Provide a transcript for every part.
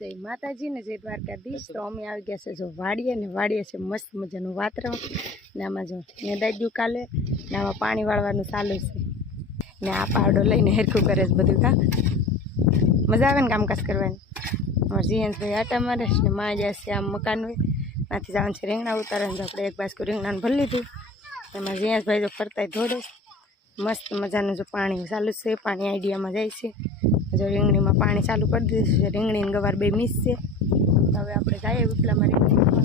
જય માતાજી ને જય દ્વારકાધીશ। તો અમે આવી ગયા છે જો વાડીએ ને વાડીએ છે મસ્ત મજાનું વાતાવરણ ને આમાં જો દાદ્યું કાલે ને આમાં પાણી વાળવાનું ચાલુ છે ને આ પાવડો લઈને હેરખું કરે છે બધું કા મજા આવે ને કામકાજ કરવાની। અમારા જીએન્સભાઈ આટા મારે ને માં જાય છે આમ મકાન હોય ત્યાંથી જવાનું છે રીંગણા ઉતારવાનું। આપણે એક બાસ્કુ રીંગણાને ભરી લીધું એમાં જીએન્સભાઈ જો ફરતા ધોડે મસ્ત મજાનું જો પાણી ચાલુ છે પાણી આઈડિયામાં જાય છે। જો રીંગણીમાં પાણી ચાલુ કરી દીધું છે રીંગણી ને ગવાર બે મિક્સ છે। હવે આપણે જઈએ ઉપલામાં રીંગણીમાં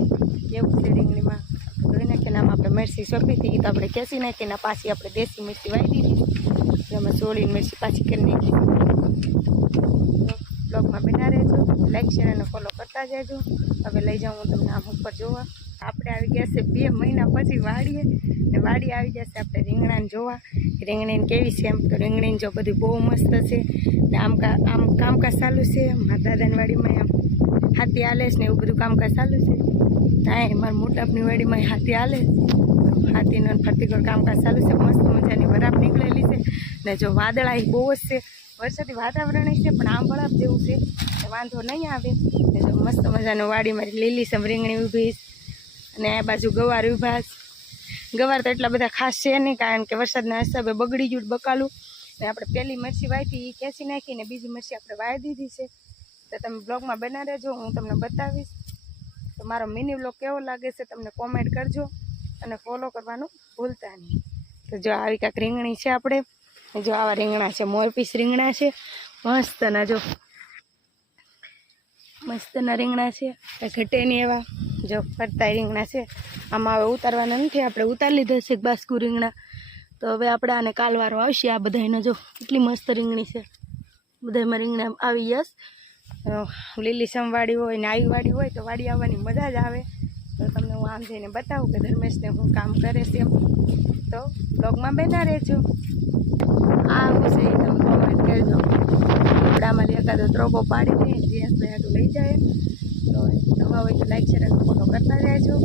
એવું છે રીંગણીમાં ધોઈ નાખીને આમાં આપણે મિરચી સોંપી હતી તો આપણે ખેંચી નાખીને પાછી આપણે દેશી મિરચી વાવી દીધી એમાં સોળીને મિરચી પાછી કરી નાખી। બ્લોગમાં બના રહેજો, લાઈક શેર અને ફોલો કરતા જજો। હવે લઈ જાઉં હું તમને આમ ઉપર જોવા। આપણે આવી ગયા છે 2 મહિના પછી વાડીએ ને વાડી આવી જશે આપણે રીંગણાને જોવા રીંગણીને કેવી છે એમ તો રીંગણીને જો બધું બહુ મસ્ત છે ને આમ કામકાજ ચાલુ છે। મારા દાદાની વાડીમાં આમ હાથી હાલે છે ને એવું બધું કામકાજ ચાલુ છે। ત્યાં મારા મોટાપની વાડીમાં હાથી હાલે હાથીનો ફરતીકોર કામકાજ ચાલુ છે। મસ્ત મજાની બરાબ નીકળેલી છે ને જો વાદળા બહુ જ છે વરસાદી વાતાવરણ છે પણ આમ બરાબ જેવું છે વાંધો નહીં આવે ને જો મસ્ત મજાનું વાડી મારી લીલીસમ રીંગણી ઊભી અને આ બાજુ ગવાર ઊભા ગવાર તો એટલા બધા ખાસ છે નહીં કારણ કે વરસાદના હિસાબે બગડી ગયું બકાલું ને આપણે પહેલી મરચી વાવી એ ખેંચી નાખીને બીજી મરચી આપણે વાવી દીધી છે। તો તમે બ્લોગમાં બના રહેજો હું તમને બતાવીશ। તો મારો મિની બ્લોગ કેવો લાગે છે તમને કોમેન્ટ કરજો અને ફોલો કરવાનું ભૂલતા નહીં। તો જો આવી કાંઈક રીંગણી છે આપણે જો આવા રીંગણા છે મોરપીસ રીંગણા છે મસ્તના જો મસ્તના રીંગણા છે ઘટે નહીં એવા જો ફરતા રીંગણા છે। આમાં હવે ઉતારવાના નથી આપણે ઉતારી લીધા છે બાસ્કુ રીંગણા તો હવે આપણે આને કાલવારો આવશે। આ બધાને જો કેટલી મસ્ત રીંગણી છે બધામાં રીંગણા આવી જશ લીલીસમ વાડી હોય ને આવી વાડી હોય તો વાડી આવવાની મજા જ આવે। તો તમને હું આમ જઈને બતાવું કે ધર્મેશને હું કામ કરે છે તો બ્લોગમાં બેઠા રહેજો। આ છે તમે કોમેન્ટ કરજો આપણામાં એકાદો ત્રોપો પાડીને જીએસભાઈ હાટું લઈ જાય। તો નવા હોય તો લાઈક શેર અને ફોલો કરતા રહેજો।